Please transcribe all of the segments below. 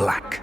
black.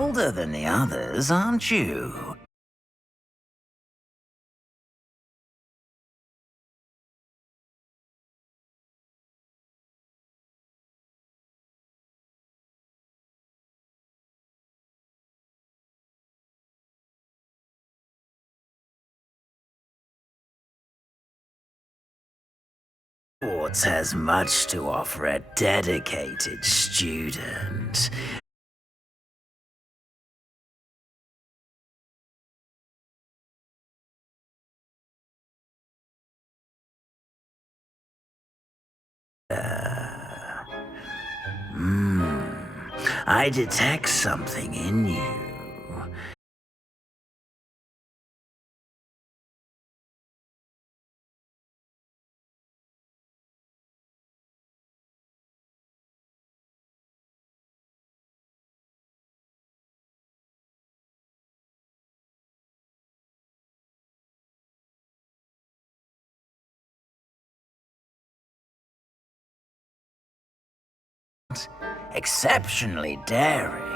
Older than the others, aren't you? Hogwarts has much to offer a dedicated student. I detect something in you. Exceptionally daring.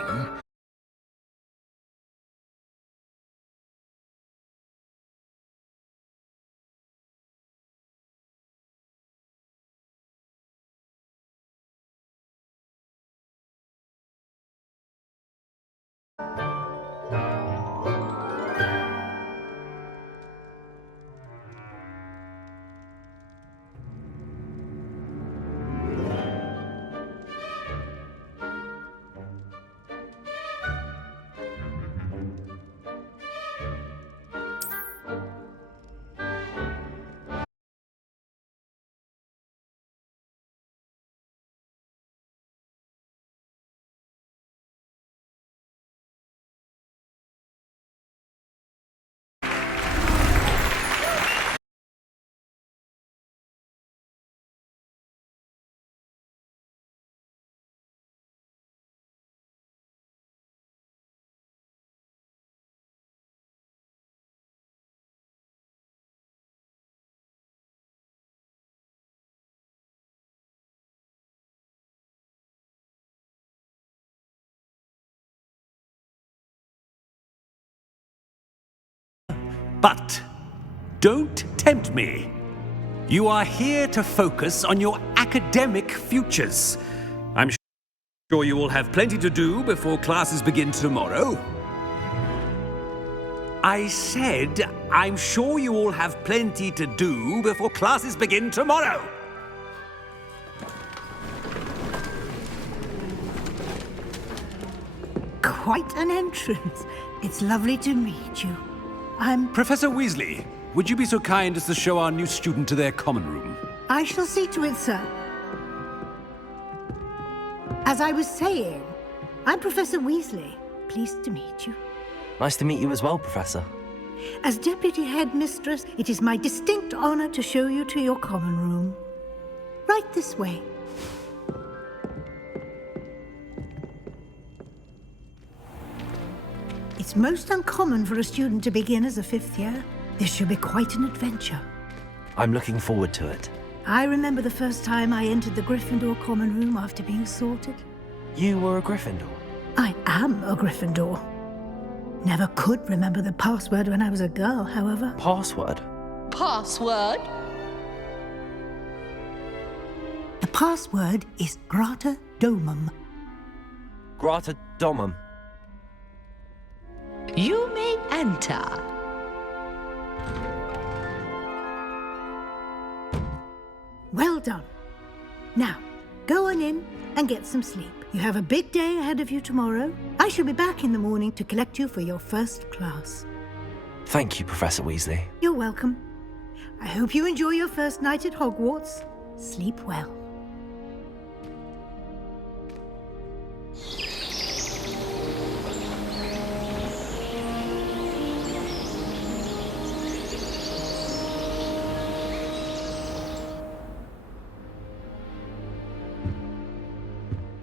But don't tempt me. You are here to focus on your academic futures. I'm sure you will have plenty to do before classes begin tomorrow. I said, I'm sure you all have plenty to do before classes begin tomorrow. Quite an entrance. It's lovely to meet you. Professor Weasley, would you be so kind as to show our new student to their common room? I shall see to it, sir. As I was saying, I'm Professor Weasley. Pleased to meet you. Nice to meet you as well, Professor. As Deputy Headmistress, it is my distinct honor to show you to your common room. Right this way. It's most uncommon for a student to begin as a fifth year. This should be quite an adventure. I'm looking forward to it. I remember the first time I entered the Gryffindor common room after being sorted. You were a Gryffindor? I am a Gryffindor. Never could remember the password when I was a girl, however. Password? Password? The password is Grata Domum. Grata Domum. You may enter. Well done. Now, go on in and get some sleep. You have a big day ahead of you tomorrow. I shall be back in the morning to collect you for your first class. Thank you, Professor Weasley. You're welcome. I hope you enjoy your first night at Hogwarts. Sleep well.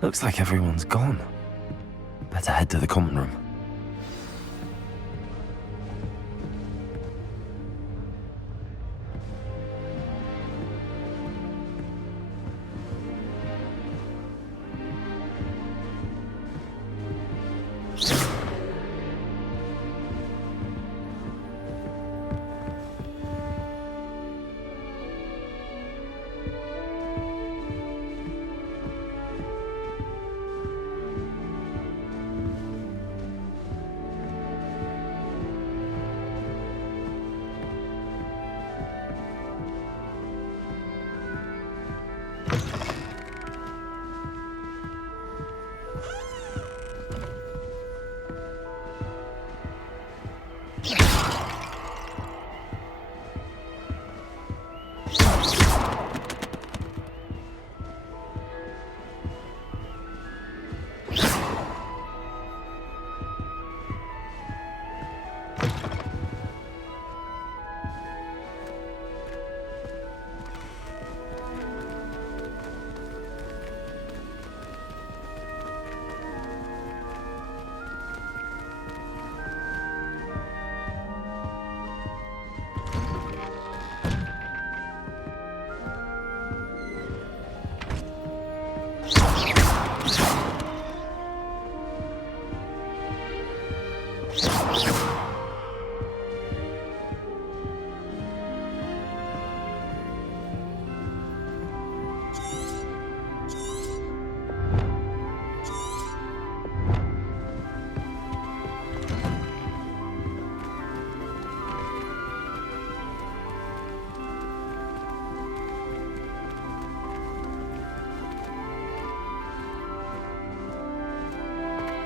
Looks like everyone's gone. Better head to the common room.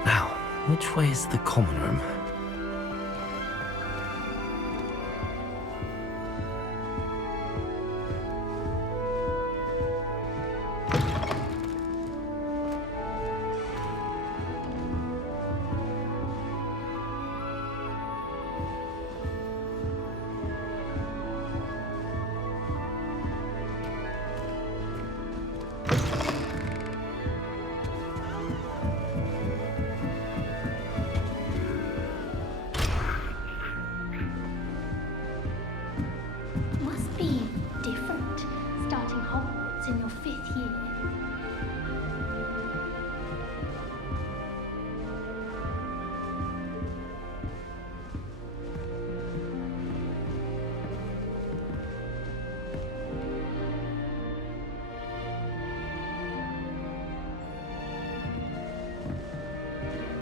Now, which way is the common room? Must be different, starting Hogwarts in your 5th year.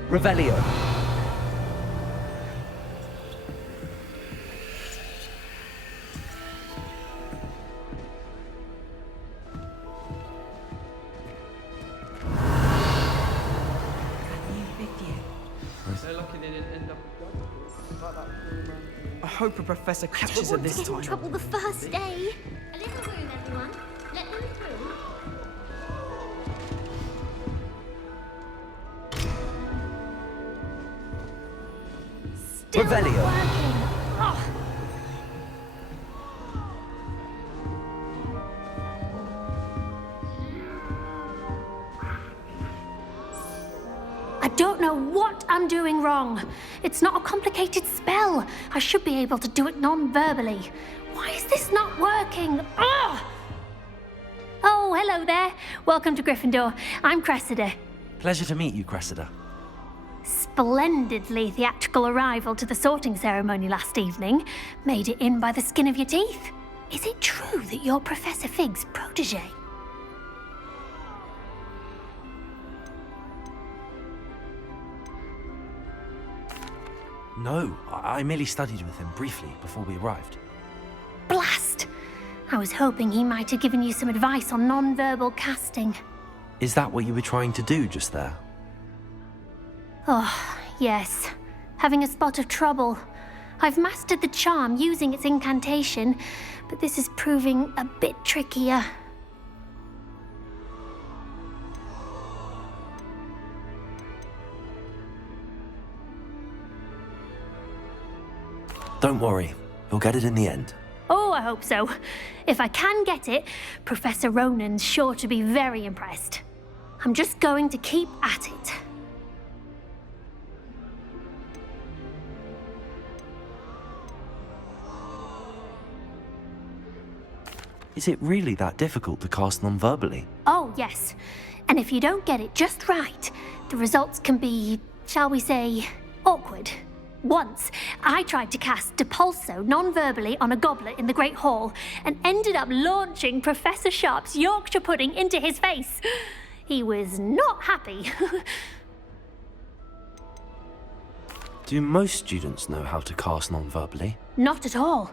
Revelio. I hope a professor catches her this Get in time. trouble the first day. A little room, everyone. Let them through. Still Revelio. working. Oh. I don't know what I'm doing wrong. It's not a complicated spell. I should be able to do it non-verbally. Why is this not working? Ugh! Oh, hello there. Welcome to Gryffindor. I'm Cressida. Pleasure to meet you, Cressida. Splendidly theatrical arrival to the sorting ceremony last evening. Made it in by the skin of your teeth. Is it true that you're Professor Fig's protege? No, I merely studied with him briefly before we arrived. Blast! I was hoping he might have given you some advice on non-verbal casting. Is that what you were trying to do just there? Oh, yes. Having a spot of trouble. I've mastered the charm using its incantation, but this is proving a bit trickier. Don't worry, you'll get it in the end. Oh, I hope so. If I can get it, Professor Ronan's sure to be very impressed. I'm just going to keep at it. Is it really that difficult to cast non-verbally? Oh, yes. And if you don't get it just right, the results can be, shall we say, awkward. Once, I tried to cast Depulso non-verbally on a goblet in the Great Hall and ended up launching Professor Sharp's Yorkshire pudding into his face. He was not happy. Do most students know how to cast non-verbally? Not at all.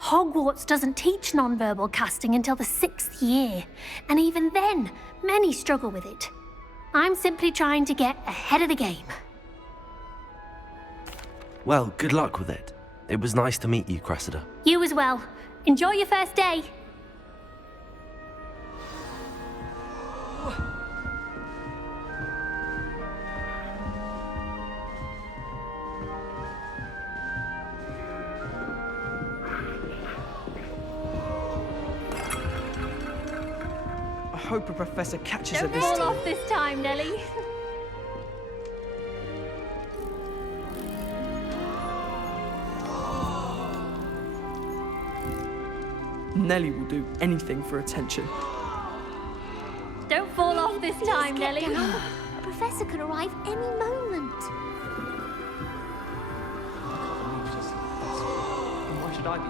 Hogwarts doesn't teach non-verbal casting until the 6th year, and even then, many struggle with it. I'm simply trying to get ahead of the game. Well, good luck with it. It was nice to meet you, Cressida. You as well. Enjoy your first day. I hope a professor catches her Don't this fall time. off this time, Nellie. Nellie will do anything for attention. Don't fall off this time, Nellie. A professor could arrive any moment.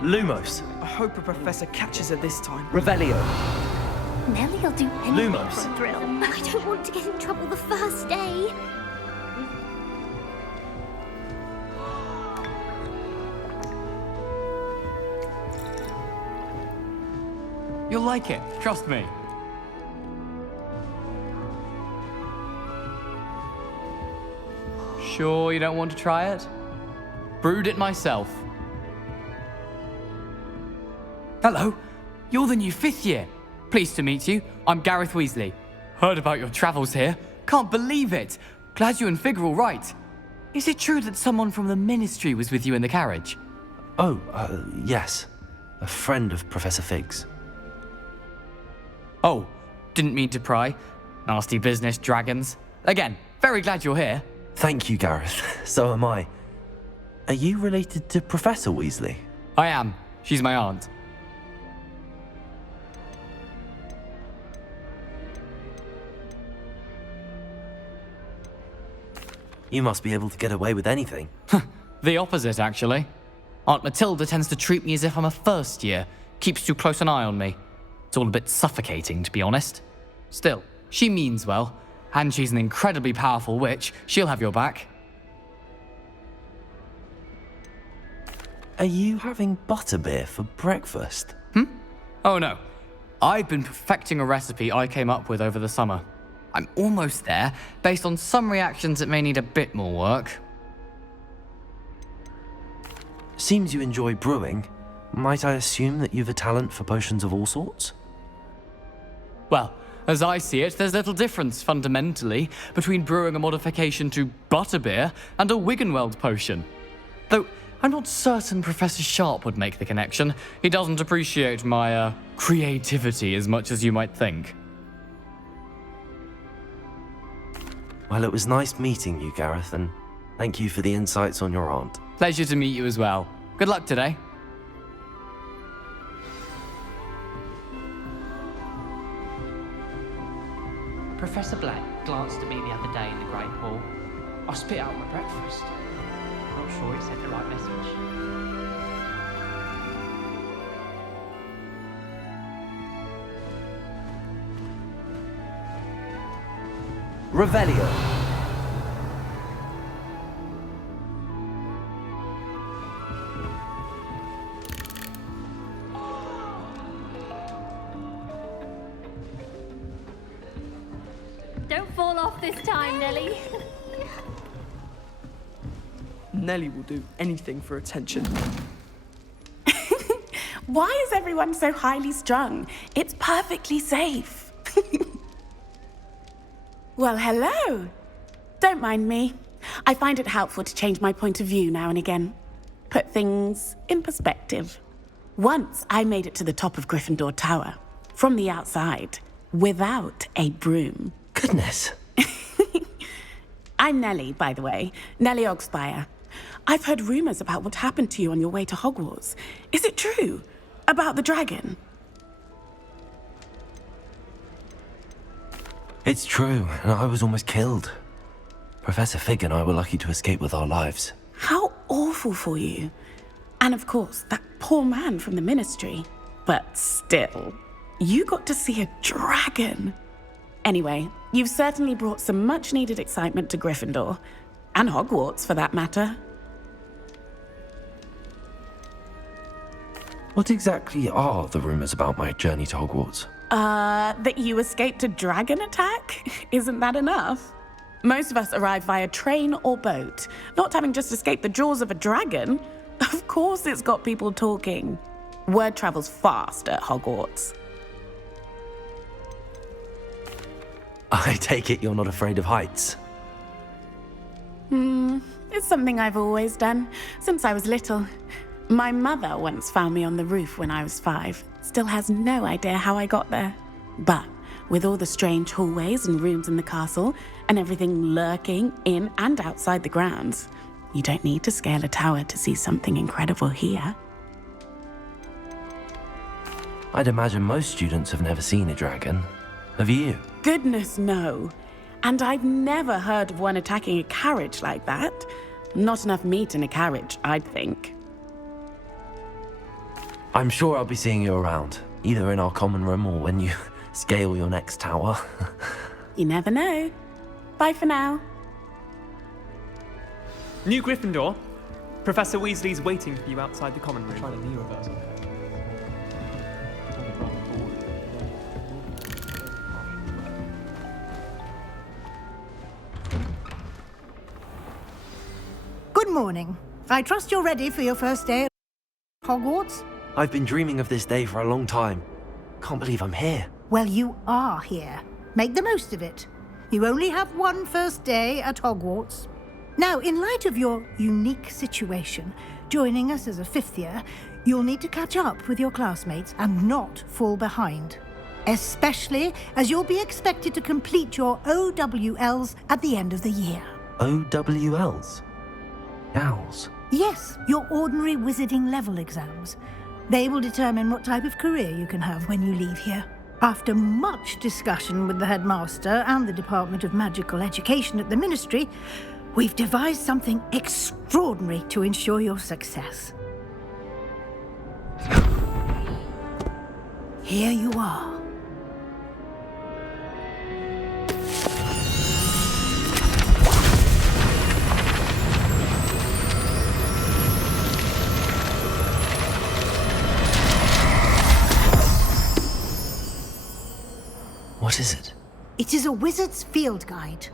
Lumos. I hope a professor catches her this time. Revelio. Nellie'll do anything Lumos. for a thrill. I don't want to get in trouble the first day. You'll like it, trust me. Sure you don't want to try it? Brewed it myself. Hello, you're the new 5th year. Pleased to meet you. I'm Gareth Weasley. Heard about your travels here. Can't believe it. Glad you and Fig are all right. Is it true that someone from the Ministry was with you in the carriage? Oh, yes. A friend of Professor Fig's. Oh, didn't mean to pry. Nasty business, dragons. Again, very glad you're here. Thank you, Gareth. So am I. Are you related to Professor Weasley? I am. She's my aunt. You must be able to get away with anything. The opposite, actually. Aunt Matilda tends to treat me as if I'm a first year. Keeps too close an eye on me. It's all a bit suffocating, to be honest. Still, she means well, and she's an incredibly powerful witch. She'll have your back. Are you having butterbeer for breakfast? Oh no. I've been perfecting a recipe I came up with over the summer. I'm almost there, based on some reactions that may need a bit more work. Seems you enjoy brewing. Might I assume that you've a talent for potions of all sorts? Well, as I see it, there's little difference, fundamentally, between brewing a modification to butterbeer and a Wiggenweld potion. Though, I'm not certain Professor Sharp would make the connection. He doesn't appreciate my, creativity as much as you might think. Well, it was nice meeting you, Gareth, and thank you for the insights on your aunt. Pleasure to meet you as well. Good luck today. Professor Black glanced at me the other day in the Great Hall. I spit out my breakfast. Not sure it sent the right message. Revelio. Don't fall off this time, Nellie. Nellie will do anything for attention. Why is everyone so highly strung? It's perfectly safe. Well, hello. Don't mind me. I find it helpful to change my point of view now and again. Put things in perspective. Once I made it to the top of Gryffindor Tower, from the outside, without a broom. Goodness. I'm Nellie, by the way. Nellie Ogspire. I've heard rumors about what happened to you on your way to Hogwarts. Is it true? About the dragon? It's true, and I was almost killed. Professor Fig and I were lucky to escape with our lives. How awful for you. And of course, that poor man from the Ministry. But still, you got to see a dragon. Anyway, you've certainly brought some much-needed excitement to Gryffindor. And Hogwarts, for that matter. What exactly are the rumors about my journey to Hogwarts? That you escaped a dragon attack? Isn't that enough? Most of us arrive via train or boat, not having just escaped the jaws of a dragon. Of course it's got people talking. Word travels fast at Hogwarts. I take it you're not afraid of heights. It's something I've always done, since I was little. My mother once found me on the roof when I was 5. Still has no idea how I got there. But with all the strange hallways and rooms in the castle, and everything lurking in and outside the grounds, you don't need to scale a tower to see something incredible here. I'd imagine most students have never seen a dragon. Have you? Goodness, no. And I've never heard of one attacking a carriage like that. Not enough meat in a carriage, I'd think. I'm sure I'll be seeing you around, either in our common room or when you scale your next tower. You never know. Bye for now. New Gryffindor. Professor Weasley's waiting for you outside the common room. Good morning. I trust you're ready for your first day at Hogwarts? I've been dreaming of this day for a long time. Can't believe I'm here. Well, you are here. Make the most of it. You only have one first day at Hogwarts. Now, in light of your unique situation, joining us as a 5th year, you'll need to catch up with your classmates and not fall behind. Especially as you'll be expected to complete your OWLs at the end of the year. OWLs? Owls? Yes, your ordinary wizarding level exams. They will determine what type of career you can have when you leave here. After much discussion with the headmaster and the Department of Magical Education at the Ministry, we've devised something extraordinary to ensure your success. Here you are. What is it? It is a wizard's field guide.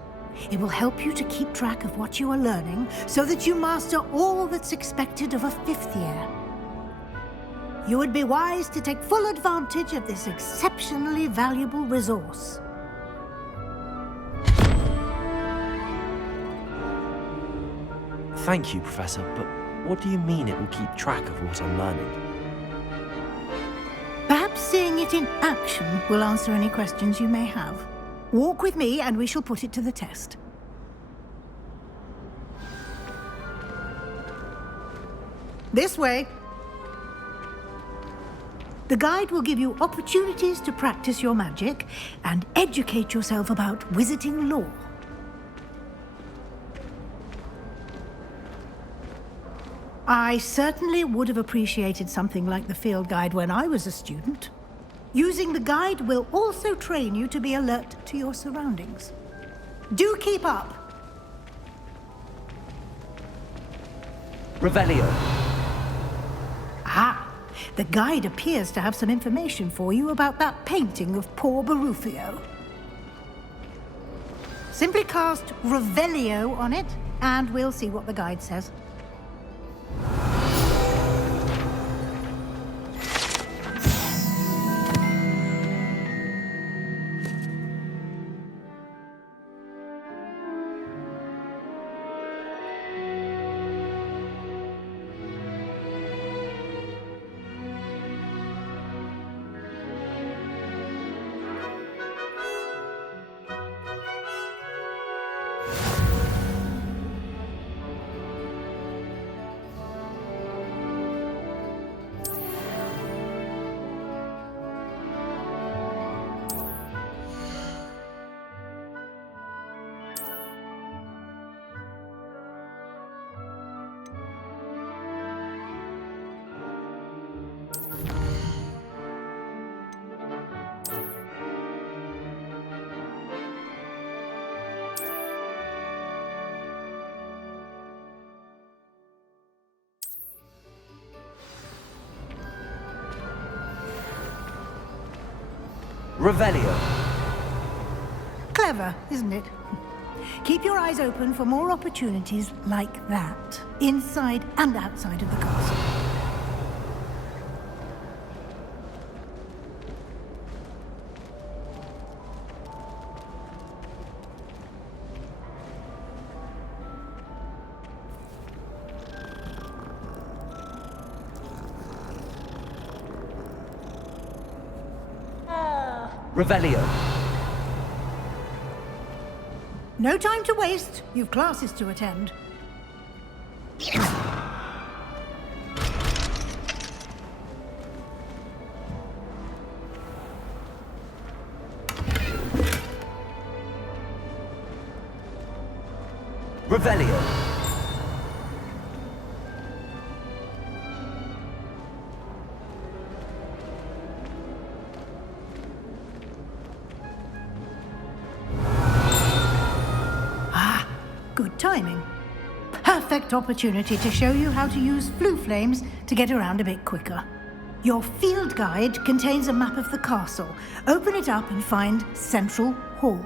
It will help you to keep track of what you are learning so that you master all that's expected of a 5th year. You would be wise to take full advantage of this exceptionally valuable resource. Thank you, Professor, but what do you mean it will keep track of what I'm learning? Perhaps seeing it in action will answer any questions you may have. Walk with me and we shall put it to the test. This way. The guide will give you opportunities to practice your magic and educate yourself about wizarding lore. I certainly would have appreciated something like the field guide when I was a student. Using the guide will also train you to be alert to your surroundings. Do keep up! Revelio. Ah, the guide appears to have some information for you about that painting of poor Barufio. Simply cast Revelio on it, and we'll see what the guide says. Revelio. Clever, isn't it? Keep your eyes open for more opportunities like that, inside and outside of the castle. Revelio. No time to waste. You've classes to attend. Revelio. Good timing. Perfect opportunity to show you how to use flue flames to get around a bit quicker. Your field guide contains a map of the castle. Open it up and find Central Hall.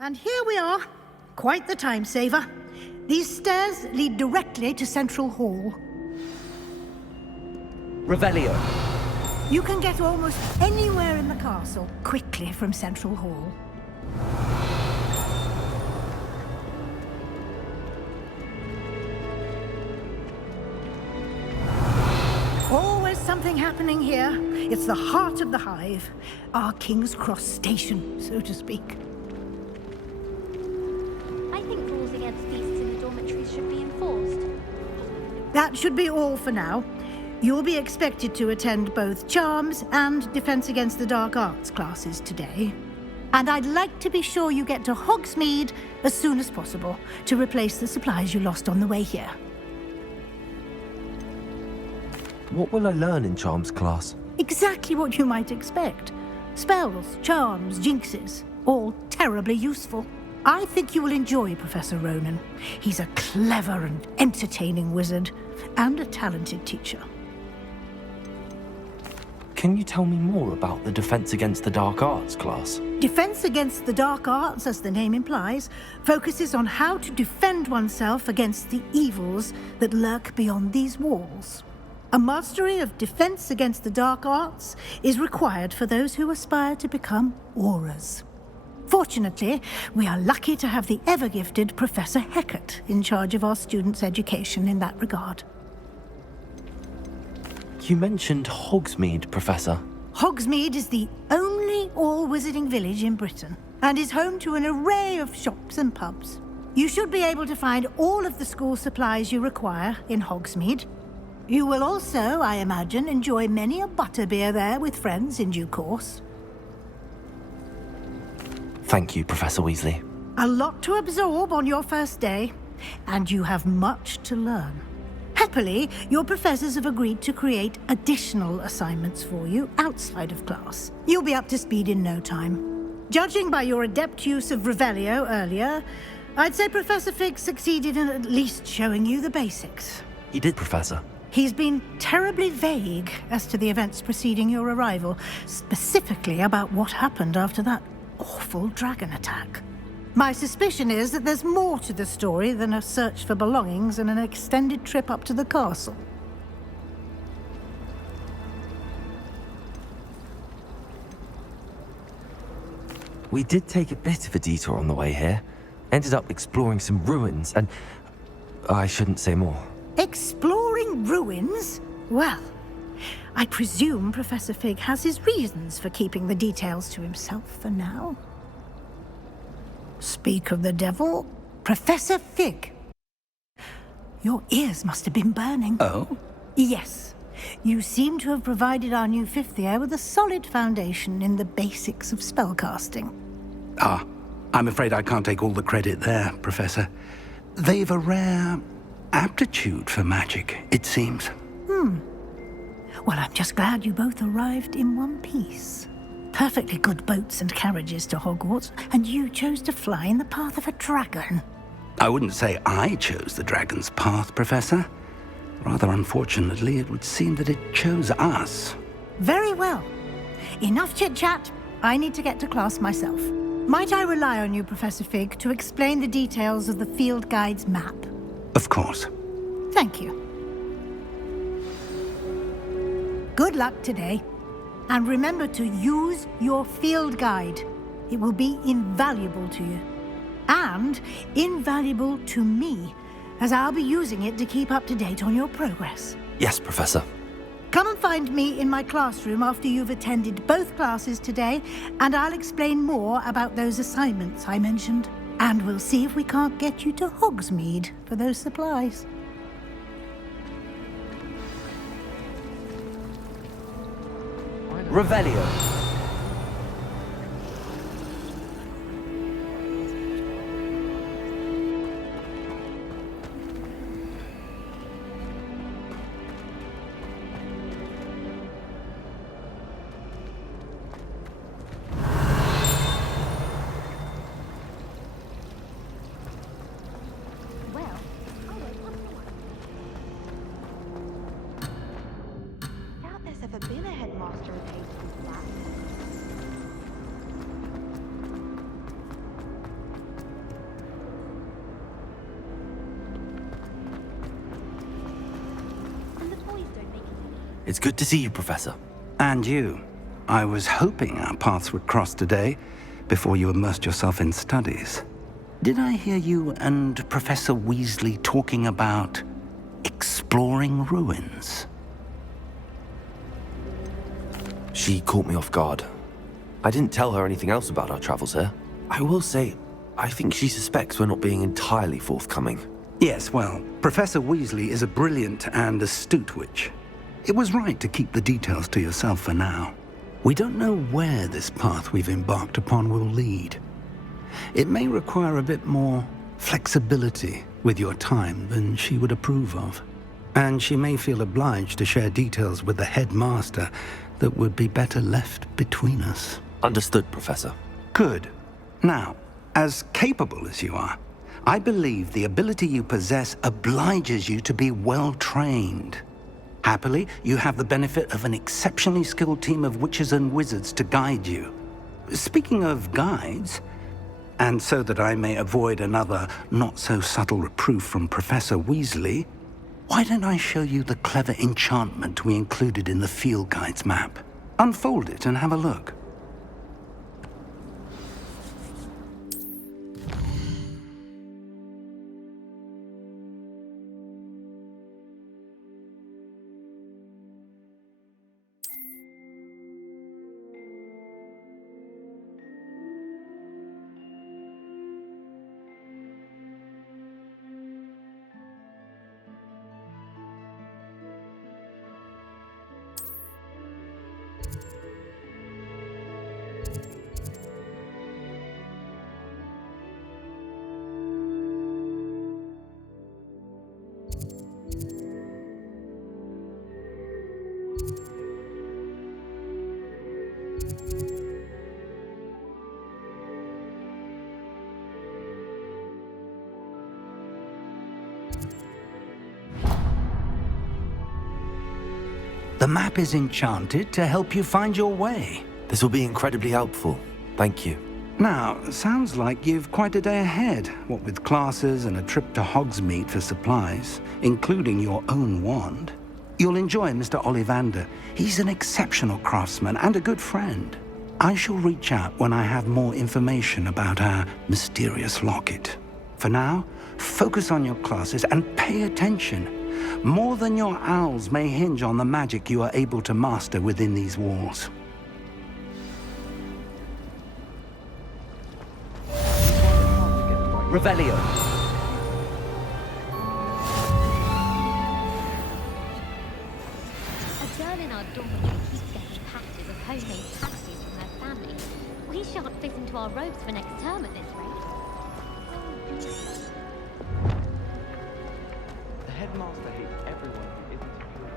And here we are. Quite the time saver. These stairs lead directly to Central Hall. Revelio. You can get almost anywhere in the castle quickly from Central Hall. Always something happening here. It's the heart of the hive. Our King's Cross station, so to speak. I think rules against beasts in the dormitories should be enforced. That should be all for now. You'll be expected to attend both Charms and Defense Against the Dark Arts classes today. And I'd like to be sure you get to Hogsmeade as soon as possible to replace the supplies you lost on the way here. What will I learn in Charms class? Exactly what you might expect. Spells, charms, jinxes, all terribly useful. I think you will enjoy Professor Ronan. He's a clever and entertaining wizard, and a talented teacher. Can you tell me more about the Defense Against the Dark Arts class? Defense Against the Dark Arts, as the name implies, focuses on how to defend oneself against the evils that lurk beyond these walls. A mastery of Defense Against the Dark Arts is required for those who aspire to become auras. Fortunately, we are lucky to have the ever-gifted Professor Hecat in charge of our students' education in that regard. You mentioned Hogsmeade, Professor. Hogsmeade is the only all-wizarding village in Britain and is home to an array of shops and pubs. You should be able to find all of the school supplies you require in Hogsmeade. You will also, I imagine, enjoy many a butterbeer there with friends in due course. Thank you, Professor Weasley. A lot to absorb on your first day, and you have much to learn. Happily, your professors have agreed to create additional assignments for you outside of class. You'll be up to speed in no time. Judging by your adept use of Revelio earlier, I'd say Professor Fig succeeded in at least showing you the basics. He did, Professor. He's been terribly vague as to the events preceding your arrival, specifically about what happened after that awful dragon attack. My suspicion is that there's more to the story than a search for belongings and an extended trip up to the castle. We did take a bit of a detour on the way here. Ended up exploring some ruins and... I shouldn't say more. Exploring ruins? Well, I presume Professor Fig has his reasons for keeping the details to himself for now. Speak of the devil, Professor Fig. Your ears must have been burning. Oh? Yes. You seem to have provided our new fifth year with a solid foundation in the basics of spellcasting. Ah, I'm afraid I can't take all the credit there, Professor. They've a rare aptitude for magic, it seems. Well, I'm just glad you both arrived in one piece. Perfectly good boats and carriages to Hogwarts, and you chose to fly in the path of a dragon. I wouldn't say I chose the dragon's path, Professor. Rather unfortunately, it would seem that it chose us. Very well. Enough chit-chat. I need to get to class myself. Might I rely on you, Professor Fig, to explain the details of the field guide's map? Of course. Thank you. Good luck today. And remember to use your field guide. It will be invaluable to you. And invaluable to me, as I'll be using it to keep up to date on your progress. Yes, Professor. Come and find me in my classroom after you've attended both classes today, and I'll explain more about those assignments I mentioned. And we'll see if we can't get you to Hogsmeade for those supplies. Revelio. Doubt there's ever been a headmaster of Hastings Flat. And the boys don't make it. It's good to see you, Professor. And you. I was hoping our paths would cross today, before you immersed yourself in studies. Did I hear you and Professor Weasley talking about exploring ruins? She caught me off guard. I didn't tell her anything else about our travels here. I will say, I think she suspects we're not being entirely forthcoming. Yes, well, Professor Weasley is a brilliant and astute witch. It was right to keep the details to yourself for now. We don't know where this path we've embarked upon will lead. It may require a bit more flexibility with your time than she would approve of. And she may feel obliged to share details with the headmaster that would be better left between us. Understood, Professor. Good. Now, as capable as you are, I believe the ability you possess obliges you to be well trained. Happily, you have the benefit of an exceptionally skilled team of witches and wizards to guide you. Speaking of guides, and so that I may avoid another not-so-subtle reproof from Professor Weasley, why don't I show you the clever enchantment we included in the field guide's map? Unfold it and have a look. The map is enchanted to help you find your way. This will be incredibly helpful. Thank you. Now, sounds like you've quite a day ahead, what with classes and a trip to Hogsmeade for supplies, including your own wand. You'll enjoy Mr. Ollivander. He's an exceptional craftsman and a good friend. I shall reach out when I have more information about our mysterious locket. For now, focus on your classes and pay attention. More than your owls may hinge on the magic you are able to master within these walls. Revelio. A girl in our dormitory keeps getting patches of homemade pasties from her family. We shan't fit into our robes for next term at this rate. The headmaster hates everyone who isn't a hero.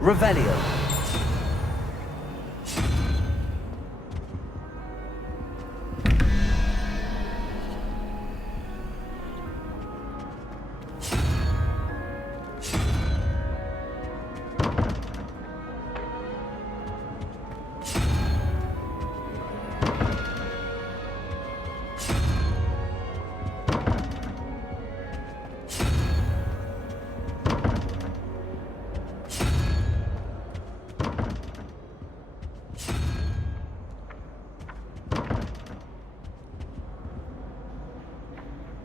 Revelio.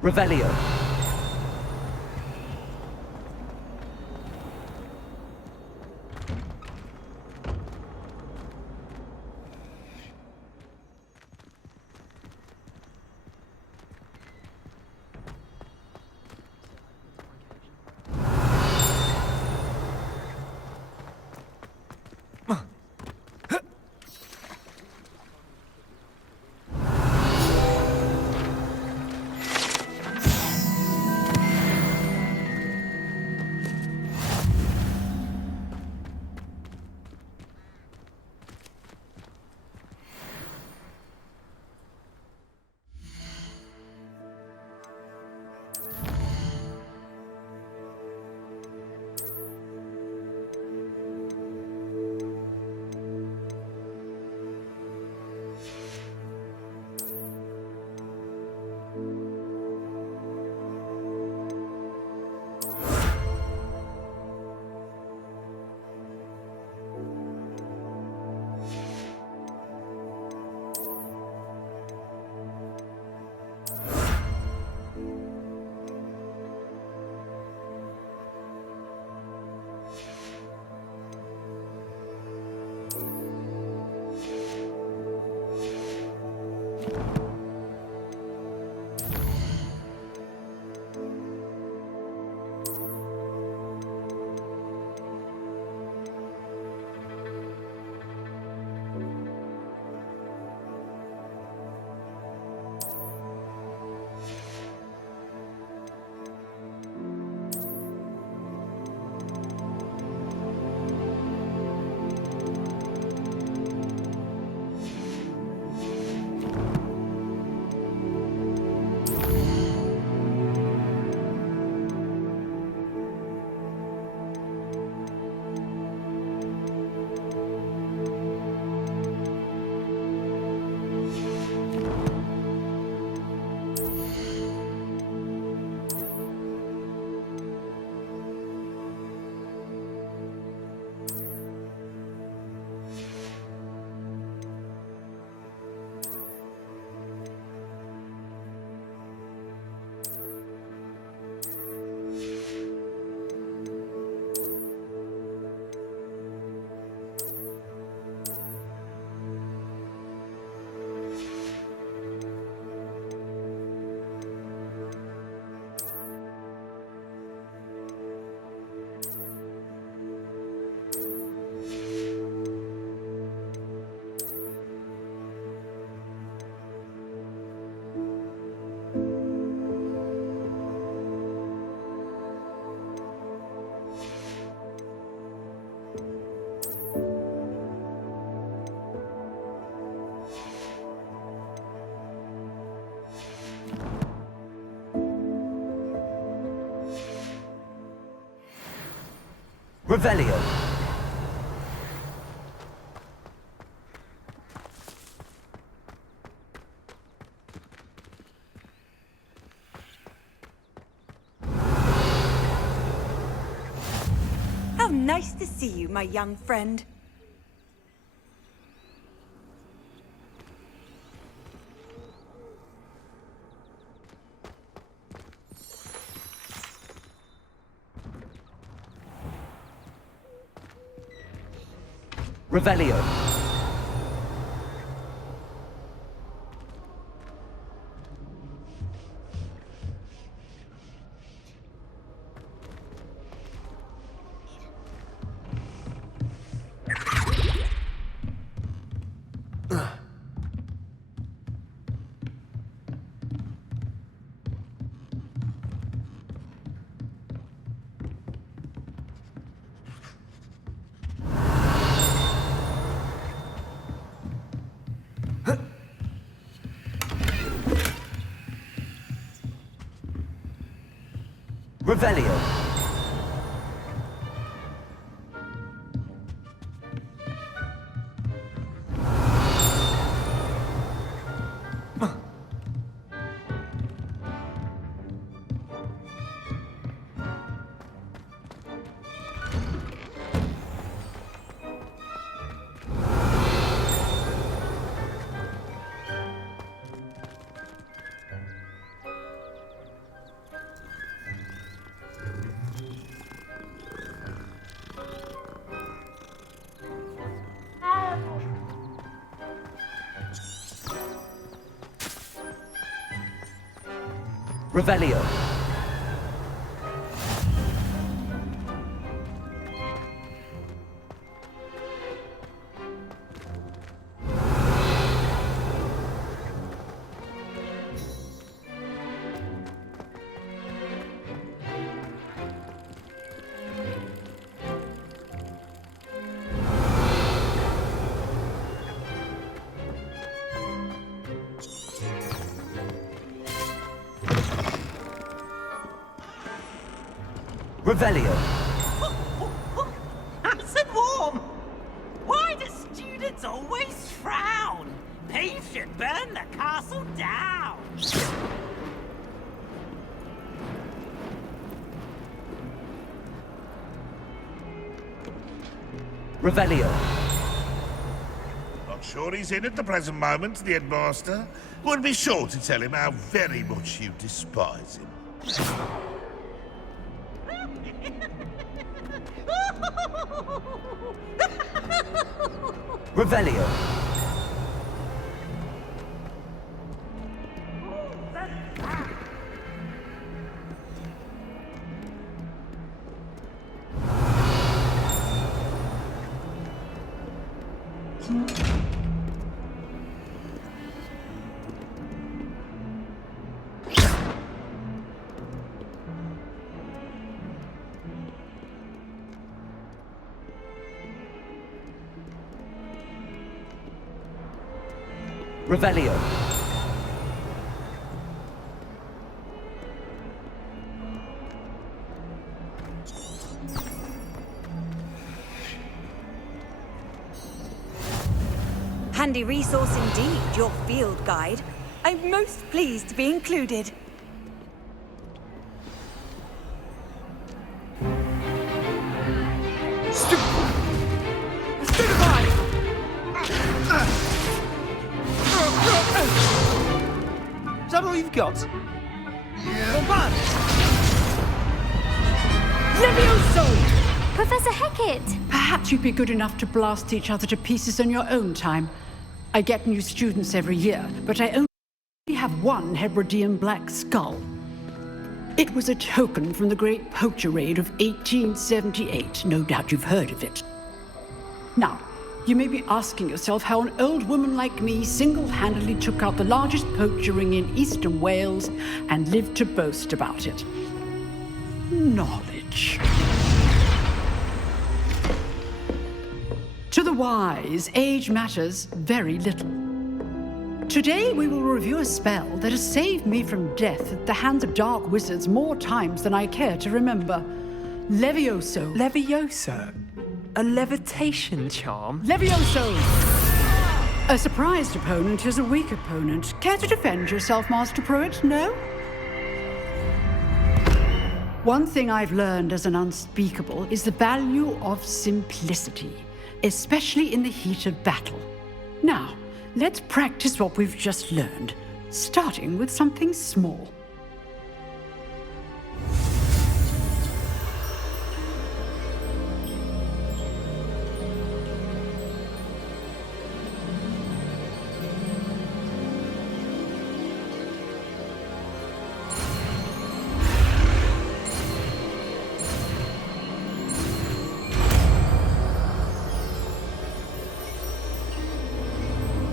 Revelio. Revelio. How nice to see you, my young friend. Revelio. Revelio. Revelio. Revelio. Nice and warm. Why do students always frown? Peace should burn the castle down. Revelio. Not sure he's in at the present moment, the headmaster. Would be sure to tell him how very much you despise him. Revelio. Revelio. Handy resource indeed, your field guide. I'm most pleased to be included. Is that all you've got? Yeah. Levioso! Professor Hecat! Perhaps you'd be good enough to blast each other to pieces in your own time. I get new students every year, but I only have one Hebridean black skull. It was a token from the Great Poacher Raid of 1878. No doubt you've heard of it. Now, you may be asking yourself how an old woman like me single-handedly took out the largest poacher ring in eastern Wales and lived to boast about it. Knowledge. To the wise, age matters very little. Today we will review a spell that has saved me from death at the hands of dark wizards more times than I care to remember. Levioso. Levioso? A levitation charm? Levioso! A surprised opponent is a weak opponent. Care to defend yourself, Master Pruitt? No? One thing I've learned as an unspeakable is the value of simplicity, especially in the heat of battle. Now, let's practice what we've just learned, starting with something small.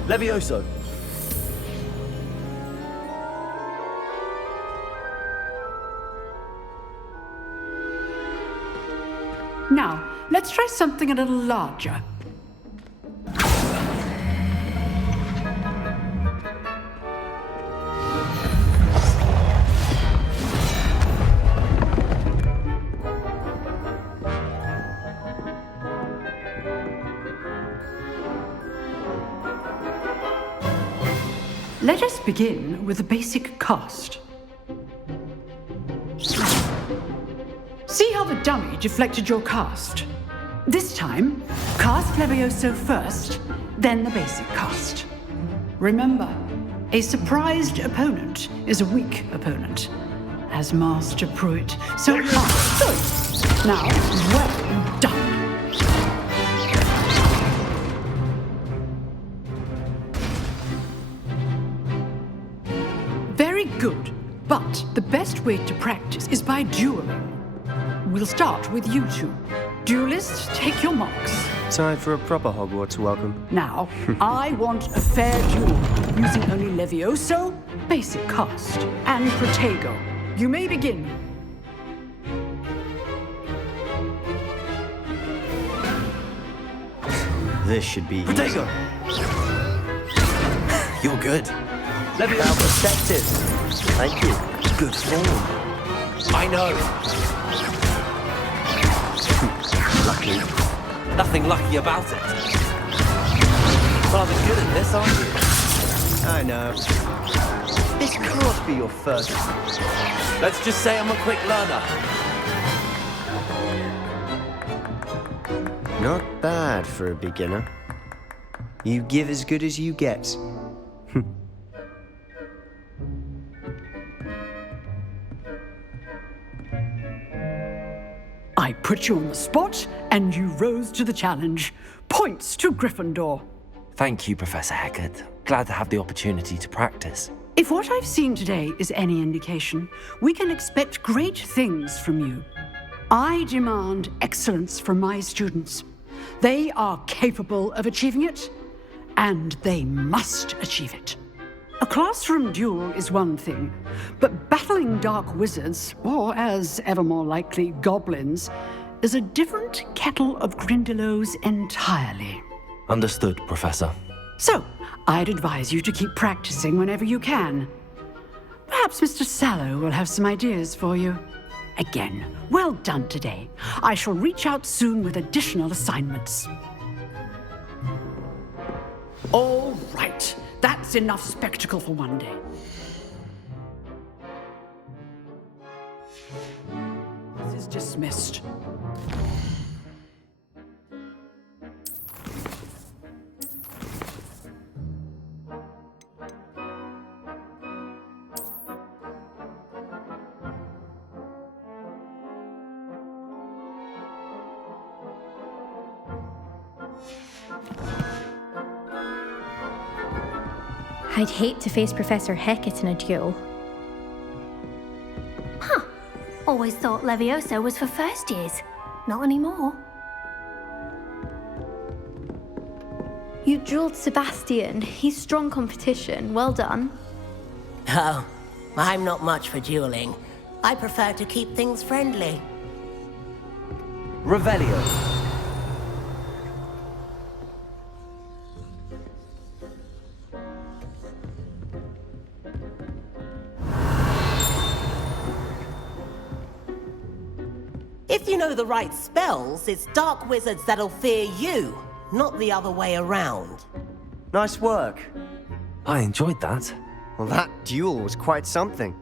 Levioso. Now, let's try something a little larger. Let us begin with the basic cast. See how the dummy deflected your cast? This time, cast Levioso first, then the basic cast. Remember, a surprised opponent is a weak opponent, as Master Pruitt. So, good. Now, well done. Very good, but the best way to practice is by dueling. We'll start with you two. Duelists, take your marks. Time for a proper Hogwarts welcome. Now, I want a fair duel, using only Levioso, basic cast, and Protego. You may begin. This should be Protego! You're good. Levioso perspective. Thank you. Good form. I know. Lucky. Nothing lucky about it. Rather good at this, aren't you? I know. This can't be your first. Let's just say I'm a quick learner. Not bad for a beginner. You give as good as you get. I put you on the spot, and you rose to the challenge. Points to Gryffindor. Thank you, Professor Hecat. Glad to have the opportunity to practice. If what I've seen today is any indication, we can expect great things from you. I demand excellence from my students. They are capable of achieving it, and they must achieve it. A classroom duel is one thing, but battling dark wizards, or as ever more likely, goblins, is a different kettle of Grindylows entirely. Understood, Professor. So, I'd advise you to keep practicing whenever you can. Perhaps Mr. Sallow will have some ideas for you. Again, well done today. I shall reach out soon with additional assignments. All right. That's enough spectacle for one day. This is dismissed. I'd hate to face Professor Hecat in a duel. Huh. Always thought Levioso was for first years. Not anymore. You dueled Sebastian. He's strong competition. Well done. Oh, I'm not much for dueling. I prefer to keep things friendly. Revelio. If you know the right spells, it's dark wizards that'll fear you, not the other way around. Nice work. I enjoyed that. Well, that duel was quite something.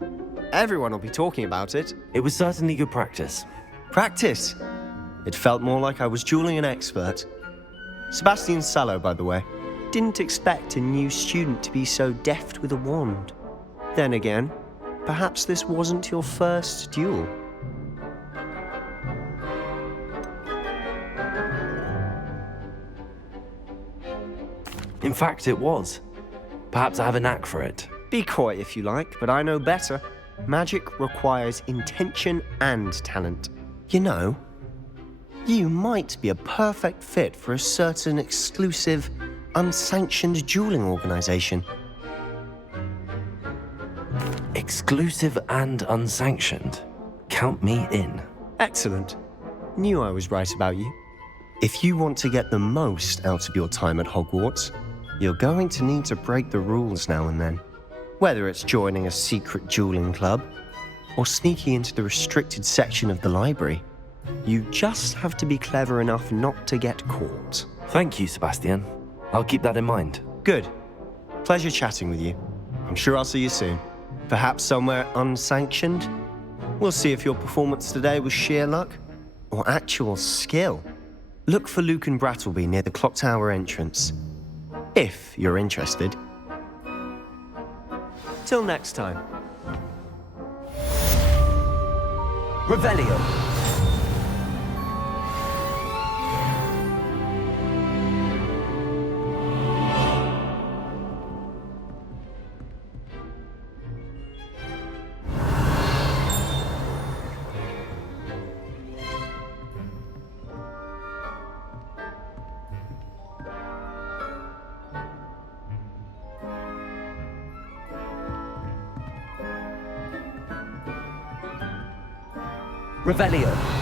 Everyone will be talking about it. It was certainly good practice. Practice? It felt more like I was dueling an expert. Sebastian Sallow, by the way. Didn't expect a new student to be so deft with a wand. Then again, perhaps this wasn't your first duel. In fact, it was. Perhaps I have a knack for it. Be coy if you like, but I know better. Magic requires intention and talent. You know, you might be a perfect fit for a certain exclusive, unsanctioned dueling organization. Exclusive and unsanctioned. Count me in. Excellent. Knew I was right about you. If you want to get the most out of your time at Hogwarts, you're going to need to break the rules now and then. Whether it's joining a secret dueling club or sneaking into the restricted section of the library, you just have to be clever enough not to get caught. Thank you, Sebastian. I'll keep that in mind. Good. Pleasure chatting with you. I'm sure I'll see you soon. Perhaps somewhere unsanctioned? We'll see if your performance today was sheer luck or actual skill. Look for Luke and Brattleby near the clock tower entrance, if you're interested. Till next time. Revelio. Revelio.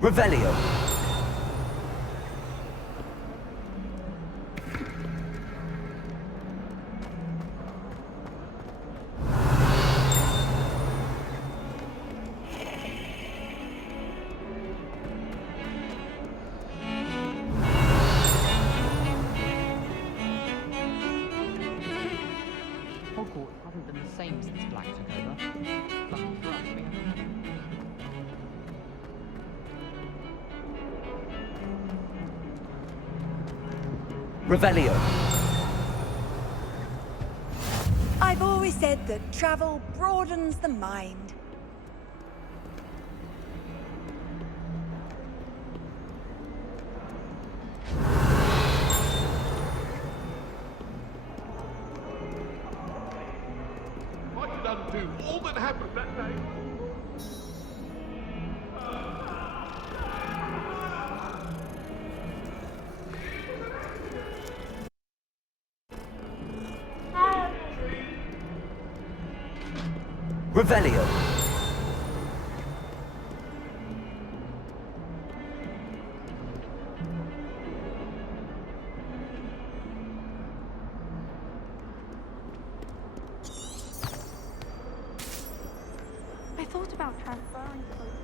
Revelio. same since Black took over. Lucky for us, we haven't. Revelio. I've always said that travel broadens the mind. I could undo all that happened that day. Revelio. I thought about transferring clothes.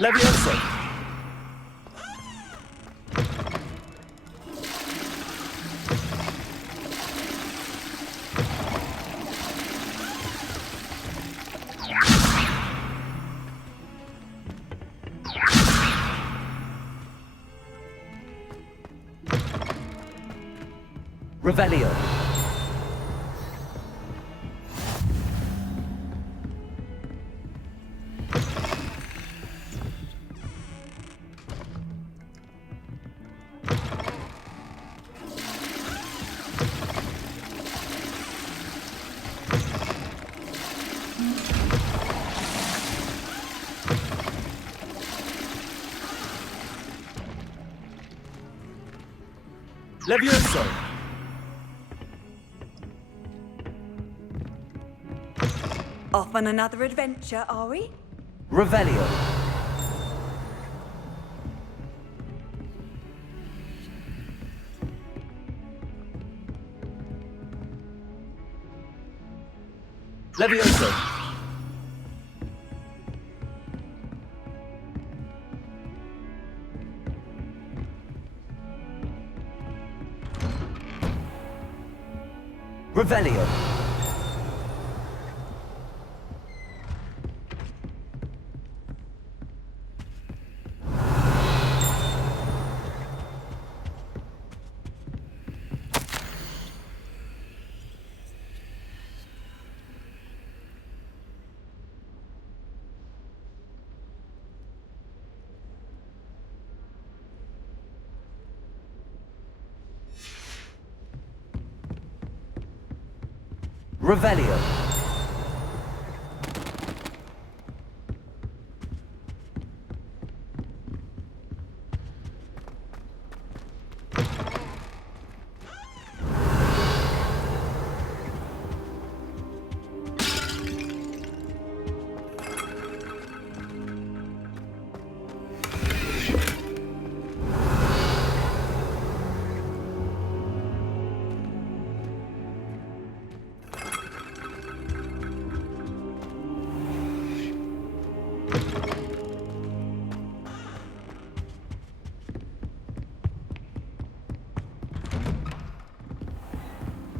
Levioso. Revelio. Levioso. Off on another adventure, are we? Revelio. Levioso. Revelio. Revelio.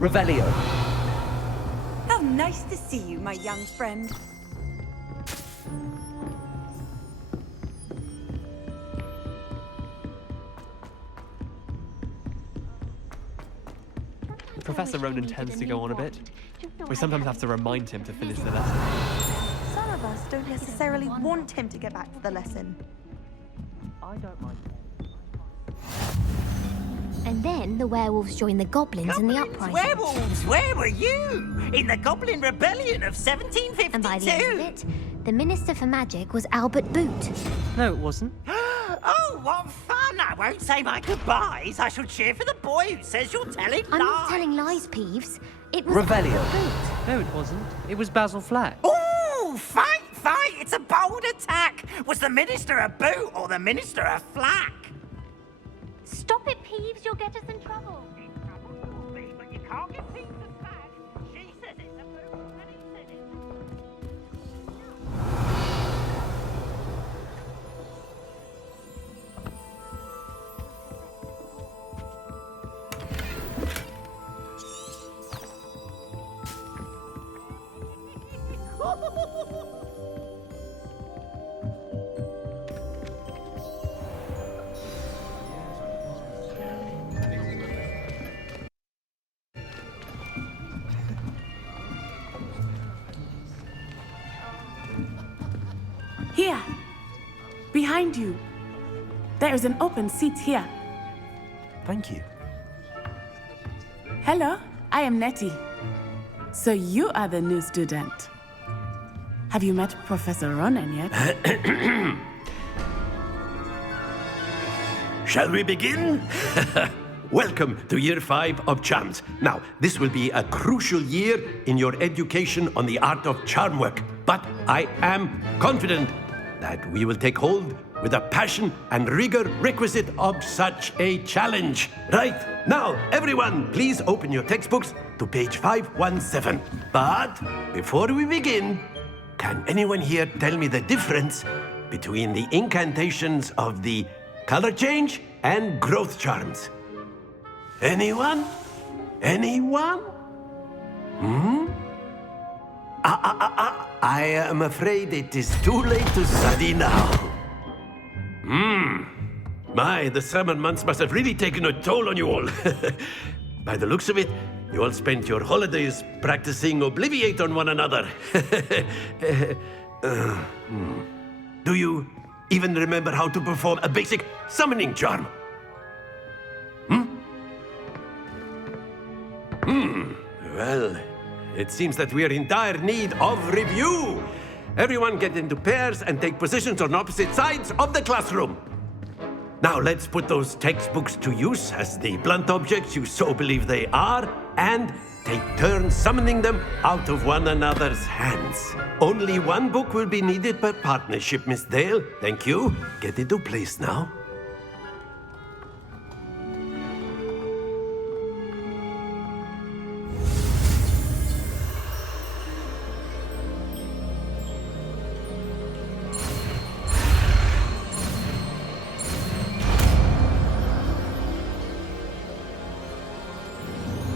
Revelio. How nice to see you, my young friend. Professor Ronan tends to go on a bit. We sometimes have to remind him to finish the lesson. Some of us don't necessarily want him to get back to the lesson. I don't mind. And then the werewolves joined the goblins in the Goblins, uprising. werewolves, where were you? In the Goblin Rebellion of 1752? And by the end of it, The Minister for Magic was Albert Boot. No, it wasn't. Oh, what fun! I won't say my goodbyes. I shall cheer for the boy who says you're telling lies. I'm not telling lies, Peeves. It was Revelio. Albert Boot. No, it wasn't. It was Basil Flack. Ooh, fight! It's a bold attack. Was the Minister a boot or the Minister a flack? Stop it, Peeves. You'll get us in trouble. But you can't give Peeves a flag. She says it's a boot, and he says it's Here, behind you. There is an open seat here. Thank you. Hello, I am Nettie. So you are the new student. Have you met Professor Ronan yet? Shall we begin? Welcome to Year 5 of Charms. Now, this will be a crucial year in your education on the art of charm work. But I am confident that we will take hold with the passion and rigor requisite of such a challenge. Right, now, everyone, please open your textbooks to page 517. But before we begin, can anyone here tell me the difference between the incantations of the color change and growth charms? Anyone? Anyone? I am afraid it is too late to study now. My, the summer months must have really taken a toll on you all. By the looks of it, you all spent your holidays practicing Obliviate on one another. Do you even remember how to perform a basic summoning charm? Well, it seems that we are in dire need of review. Everyone get into pairs and take positions on opposite sides of the classroom. Now let's put those textbooks to use as the blunt objects you so believe they are, and take turns summoning them out of one another's hands. Only one book will be needed per partnership, Miss Dale. Thank you. Get into place now.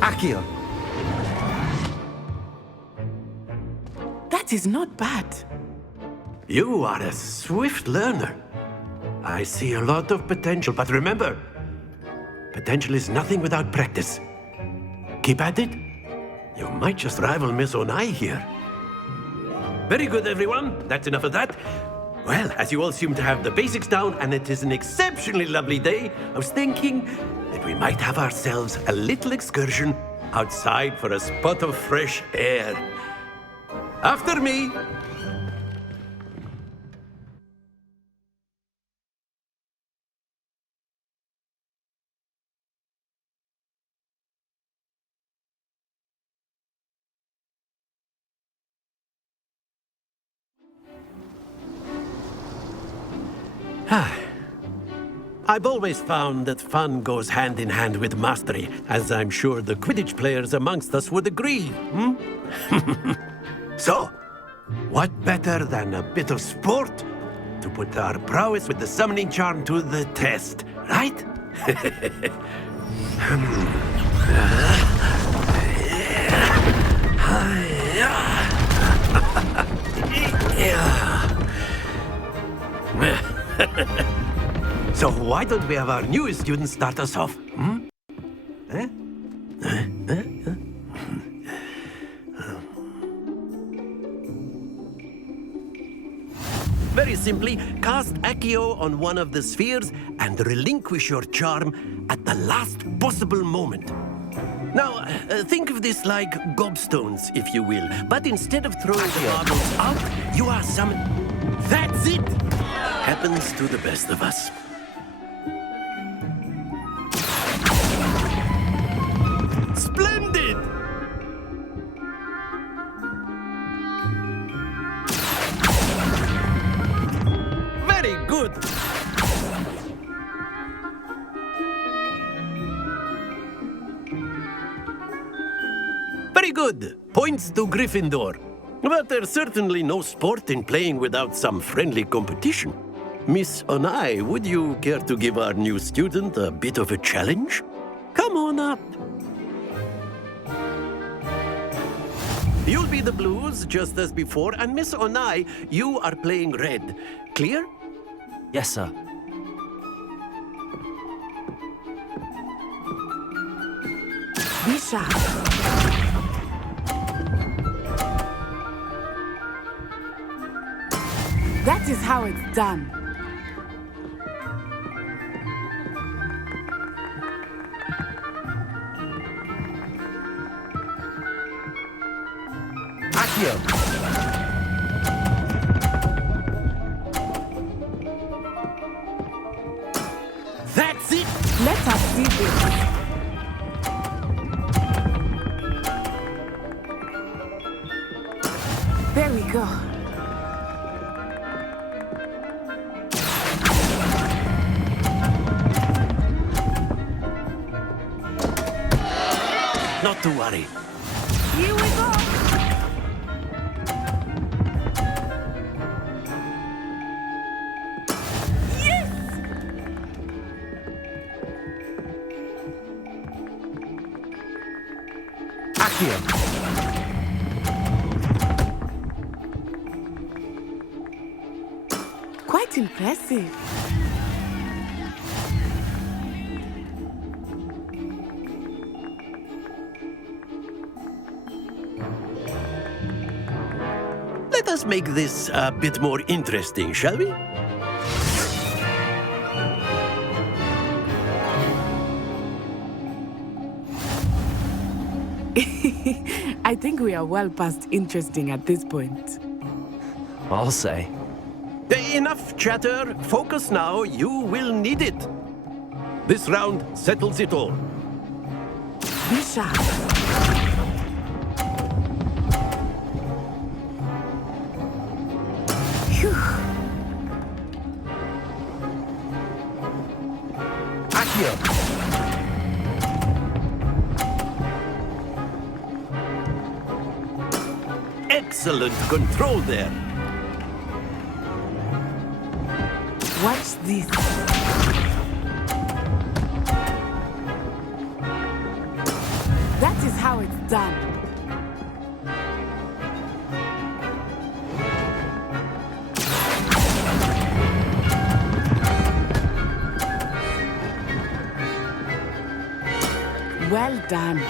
Accio. That is not bad. You are a swift learner. I see a lot of potential, but remember, potential is nothing without practice. Keep at it. You might just rival Miss Onai here. Very good, everyone. That's enough of that. Well, as you all seem to have the basics down, and it is an exceptionally lovely day, I was thinking that we might have ourselves a little excursion outside for a spot of fresh air. After me. I've always found that fun goes hand in hand with mastery, as I'm sure the Quidditch players amongst us would agree. So, what better than a bit of sport to put our prowess with the summoning charm to the test, right? So why don't we have our newest student start us off? Very simply, cast Accio on one of the spheres and relinquish your charm at the last possible moment. Now, think of this like gobstones, if you will. But instead of throwing the marbles out, you are summoned. That's it! Happens to the best of us. Splendid! Very good! Very good. Points to Gryffindor. But there's certainly no sport in playing without some friendly competition. Miss Onai, would you care to give our new student a bit of a challenge? Come on up. You'll be the blues, just as before, and Miss Onai, you are playing red. Clear? Yes, sir. Be sharp. That is how it's done. Accio. That's it! Let us see this. There we go. Not to worry. Here we go. Yes! Accio. Quite impressive. Let us make this a bit more interesting, shall we? I think we are well past interesting at this point. I'll say. Enough chatter. Focus now. You will need it. This round settles it all. Be sharp. Phew. Accio. Excellent control there. Watch this. That is how it's done. Well done.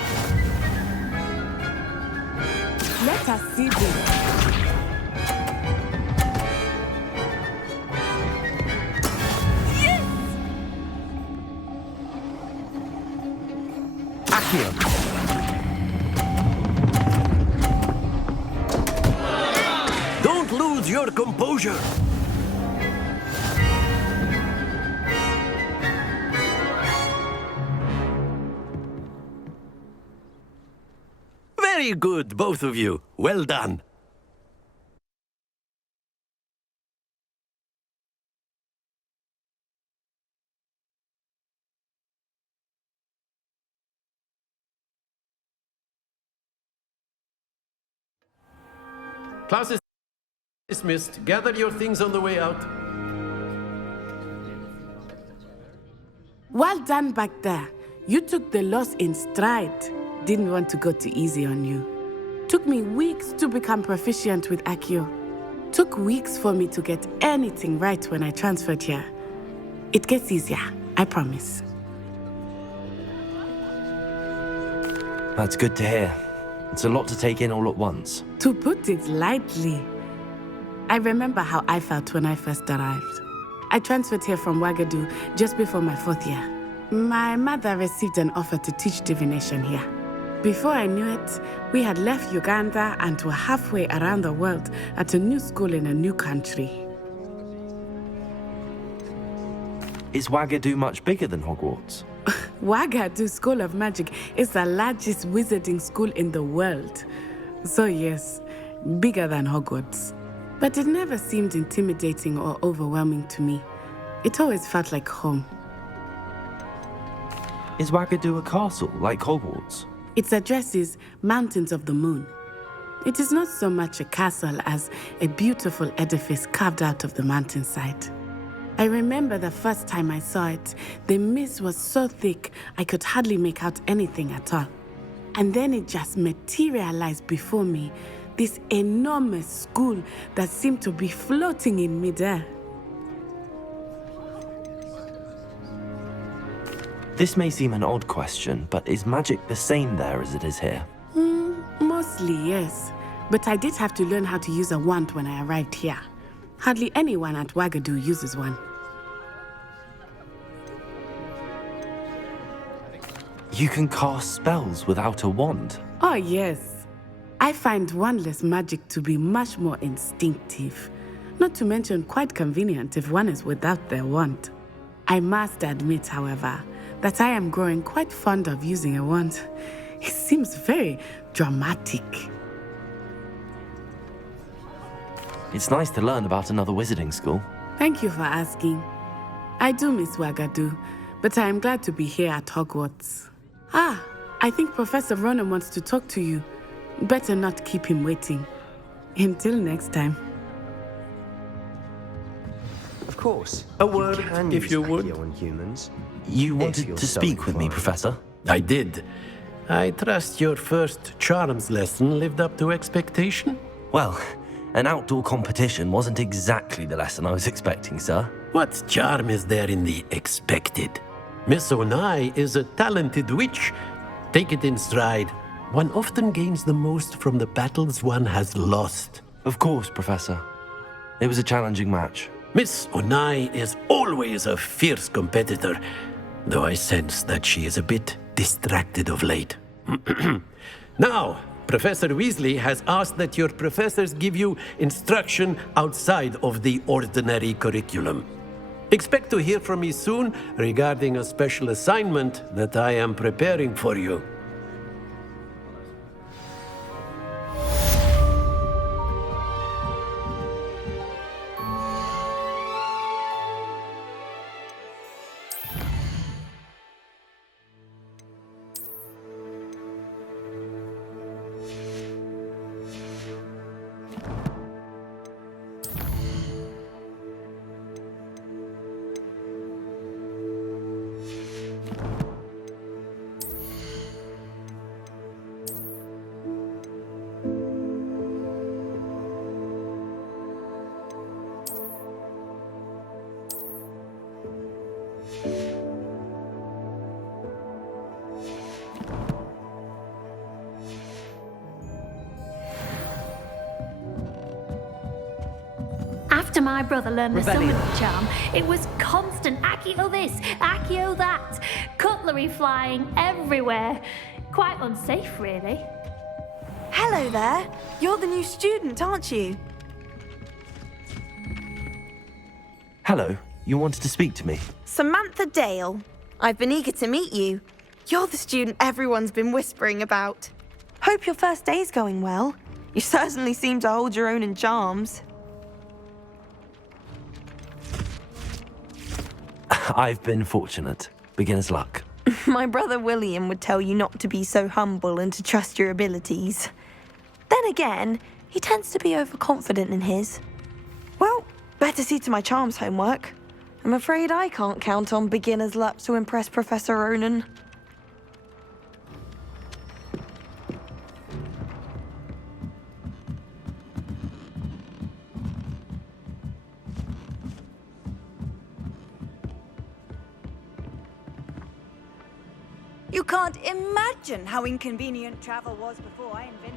Let us see this. Don't lose your composure. Very good, both of you. Well done. Class is dismissed. Gather your things on the way out. Well done back there. You took the loss in stride. Didn't want to go too easy on you. Took me weeks to become proficient with Accio. Took weeks for me to get anything right when I transferred here. It gets easier, I promise. That's good to hear. It's a lot to take in all at once. To put it lightly, I remember how I felt when I first arrived. I transferred here from Wagadu just before my 4th year. My mother received an offer to teach divination here. Before I knew it, we had left Uganda and were halfway around the world at a new school in a new country. Is Wagadu much bigger than Hogwarts? Wagadu School of Magic is the largest wizarding school in the world. So yes, bigger than Hogwarts. But it never seemed intimidating or overwhelming to me. It always felt like home. Is Wagadu a castle, like Hogwarts? Its address is Mountains of the Moon. It is not so much a castle as a beautiful edifice carved out of the mountainside. I remember the first time I saw it, the mist was so thick I could hardly make out anything at all. And then it just materialized before me, this enormous school that seemed to be floating in midair. This may seem an odd question, but is magic the same there as it is here? Mostly, yes. But I did have to learn how to use a wand when I arrived here. Hardly anyone at Wagadu uses one. You can cast spells without a wand? Oh, yes. I find wandless magic to be much more instinctive. Not to mention quite convenient if one is without their wand. I must admit, however, that I am growing quite fond of using a wand. It seems very dramatic. It's nice to learn about another wizarding school. Thank you for asking. I do miss Wagadu, but I am glad to be here at Hogwarts. I think Professor Ronan wants to talk to you. Better not keep him waiting. Until next time. Of course. A word, if you would. On humans. You wanted to speak with me, Professor? I did. I trust your first charms lesson lived up to expectation? Well, an outdoor competition wasn't exactly the lesson I was expecting, sir. What charm is there in the expected? Miss Onai is a talented witch. Take it in stride. One often gains the most from the battles one has lost. Of course, Professor. It was a challenging match. Miss Onai is always a fierce competitor, though I sense that she is a bit distracted of late. Now, Professor Weasley has asked that your professors give you instruction outside of the ordinary curriculum. Expect to hear from me soon regarding a special assignment that I am preparing for you. After my brother learned the Rebellion. summoning charm, it was constant Accio this, Accio that, cutlery flying everywhere. Quite unsafe, really. Hello there. You're the new student, aren't you? Hello, you wanted to speak to me? Samantha Dale. I've been eager to meet you. You're the student everyone's been whispering about. Hope your first day's going well. You certainly seem to hold your own in charms. I've been fortunate. Beginner's luck. My brother William would tell you not to be so humble and to trust your abilities. Then again, he tends to be overconfident in his. Well, better see to my charms homework. I'm afraid I can't count on beginner's luck to impress Professor Ronan. You can't imagine how inconvenient travel was before I invented